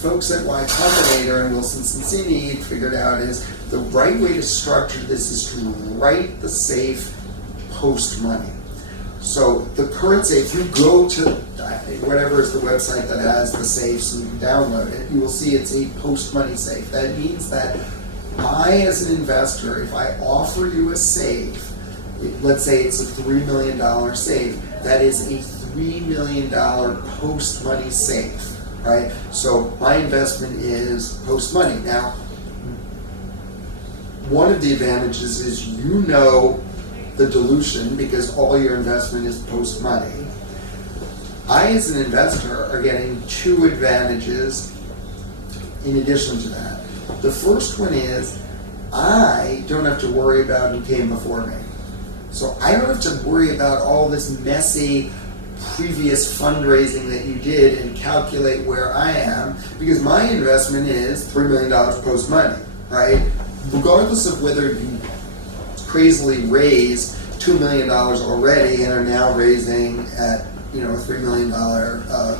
folks at Y Combinator and Wilson Sonsini figured out is the right way to structure this is to write the safe post-money. So the current safe, you go to whatever is the website that has the safe so you can download it, you will see it's a post-money safe. That means that I, as an investor, if I offer you a safe, let's say it's a $3 million safe, that is a $3 million post-money safe, right? So my investment is post-money. Now, one of the advantages is you know the dilution because all your investment is post-money. I, as an investor, are getting two advantages in addition to that. The first one is I don't have to worry about who came before me. So I don't have to worry about all this messy previous fundraising that you did and calculate where I am because my investment is $3 million post-money, right? Regardless of whether you crazily raised $2 million already and are now raising at a $3 million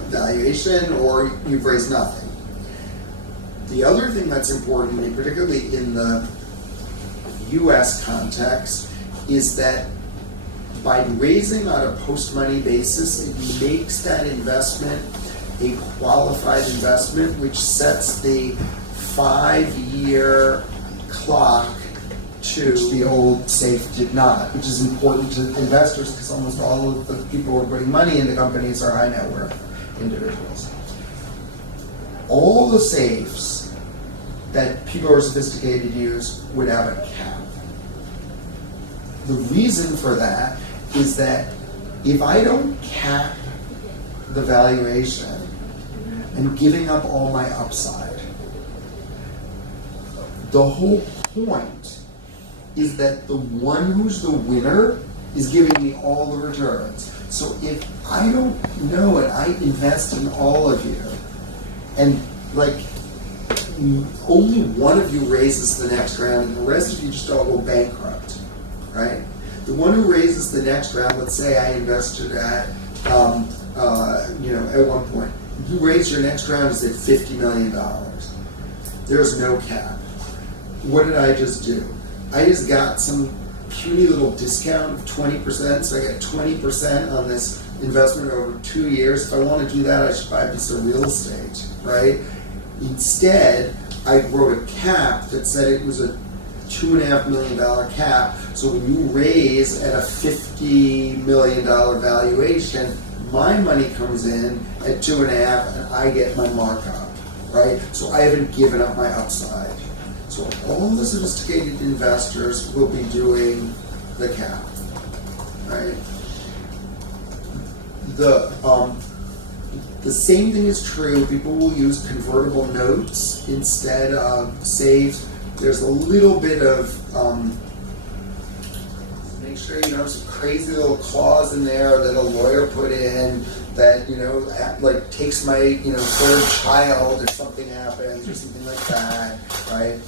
valuation, or you've raised nothing. The other thing that's important, particularly in the U.S. context, is that by raising on a post-money basis, it makes that investment a qualified investment, which sets the 5-year clock to the old safe did not, which is important to investors because almost all of the people who are putting money into companies are high net worth individuals. All the safes that people who are sophisticated use would have a cap. The reason for that is that if I don't cap the valuation, I'm giving up all my upside. The whole point is that the one who's the winner is giving me all the returns. So if I don't know it, I invest in all of you, and only one of you raises the next round, and the rest of you just all go bankrupt, right? The one who raises the next round, let's say I invested at one point, you raise your next round is at $50 million. There's no cap. What did I just do? I just got some puny little discount of 20%, so I get 20% on this investment over 2 years. If I want to do that, I should buy a piece of real estate, right? Instead, I wrote a cap that said it was a $2.5 million cap, so when you raise at a $50 million valuation, my money comes in at 2.5 and I get my markup, right? So I haven't given up my upside. So all the sophisticated investors will be doing the cap, right? The same thing is true. People will use convertible notes instead of safes. There's a little bit of make sure you have some crazy little clause in there that a lawyer put in that takes my third child if something happens or something like that, right?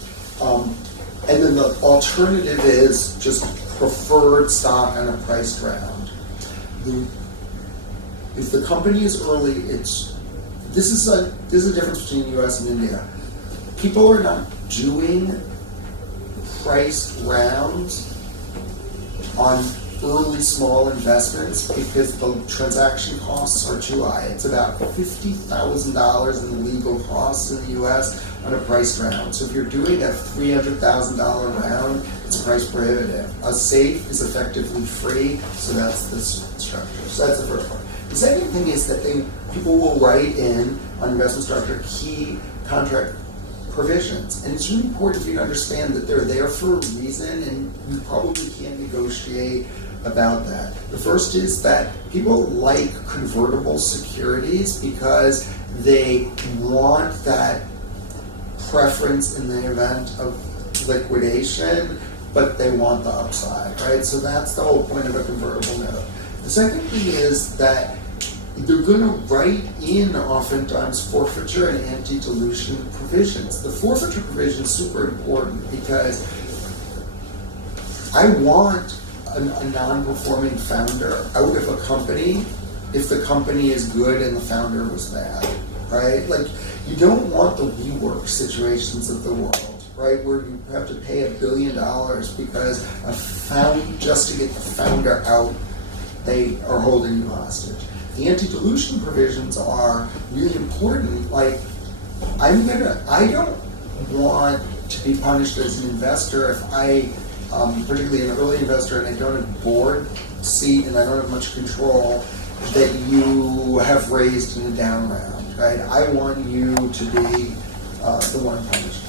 And then the alternative is just preferred stock on a priced round. If the company is early, this is a difference between the U.S. and India. People are not doing priced rounds on early small investments because the transaction costs are too high. It's about $50,000 in legal costs in the U.S. on a priced round. So if you're doing a $300,000 round, it's price prohibitive. A safe is effectively free, so that's the structure. So that's the first part. The second thing is that people will write in on investment structure key contract provisions. And it's really important for you to understand that they're there for a reason, and you probably can't negotiate about that. The first is that people like convertible securities because they want that preference in the event of liquidation, but they want the upside, right? So that's the whole point of a convertible note. The second thing is that they're going to write in oftentimes forfeiture and anti-dilution provisions. The forfeiture provision is super important because I want a non-performing founder out of a company if the company is good and the founder was bad, right? Like, you don't want the WeWork situations of the world, right? Where you have to pay $1 billion because just to get the founder out, they are holding you hostage. The anti-dilution provisions are really important. Like, I don't want to be punished as an investor if I, particularly an early investor, and I don't have a board seat and I don't have much control, that you have raised in a down round, right? I want you to be the one punished.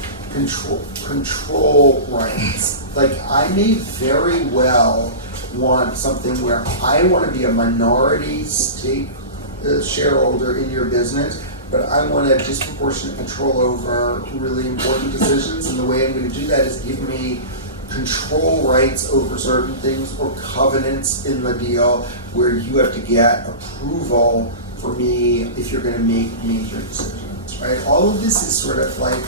Control rights. Like, I may very well want something where I want to be a minority stake shareholder in your business, but I want to have disproportionate control over really important decisions, and the way I'm going to do that is give me control rights over certain things or covenants in the deal where you have to get approval for me if you're going to make major decisions, right? All of this is sort of like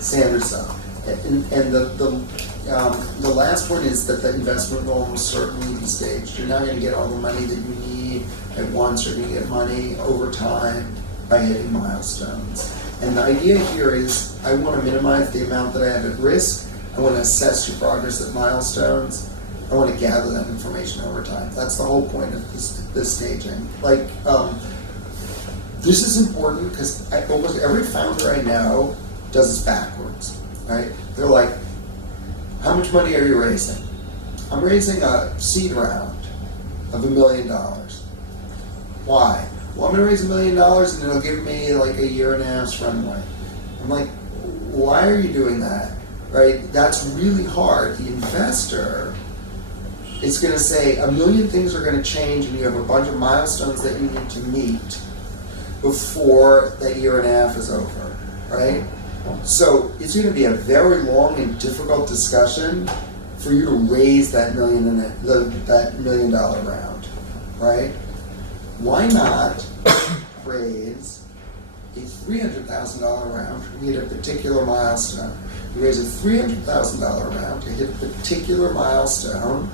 standard stuff. And the last point is that the investment will almost certainly be staged. You're not going to get all the money that you need at once. You're going to get money over time by hitting milestones. And the idea here is I want to minimize the amount that I have at risk. I want to assess your progress at milestones. I want to gather that information over time. That's the whole point of this staging. Like, this is important because almost every founder I know does this backwards, right? They're like, how much money are you raising? I'm raising a seed round of $1 million. Why? Well, I'm going to raise $1 million and it'll give me like a year and a half's runway. I'm like, why are you doing that? Right? That's really hard. The investor is going to say a million things are going to change and you have a bunch of milestones that you need to meet before that year and a half is over, right? So it's going to be a very long and difficult discussion for you to raise that $1 million round, right? Why not raise a $300,000 round to hit a particular milestone? You raise a $300,000 round to hit a particular milestone.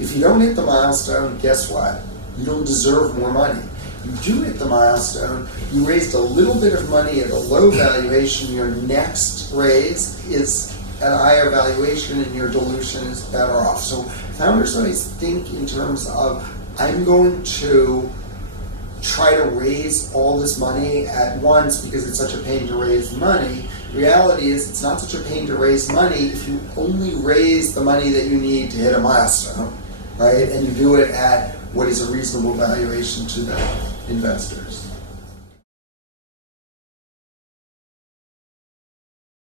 If you don't hit the milestone, guess what? You don't deserve more money. You do hit the milestone, you raised a little bit of money at a low valuation, your next raise is at a higher valuation and your dilution is better off. So founders always think in terms of, I'm going to try to raise all this money at once because it's such a pain to raise money. The reality is it's not such a pain to raise money if you only raise the money that you need to hit a milestone, right? And you do it at what is a reasonable valuation to the investors.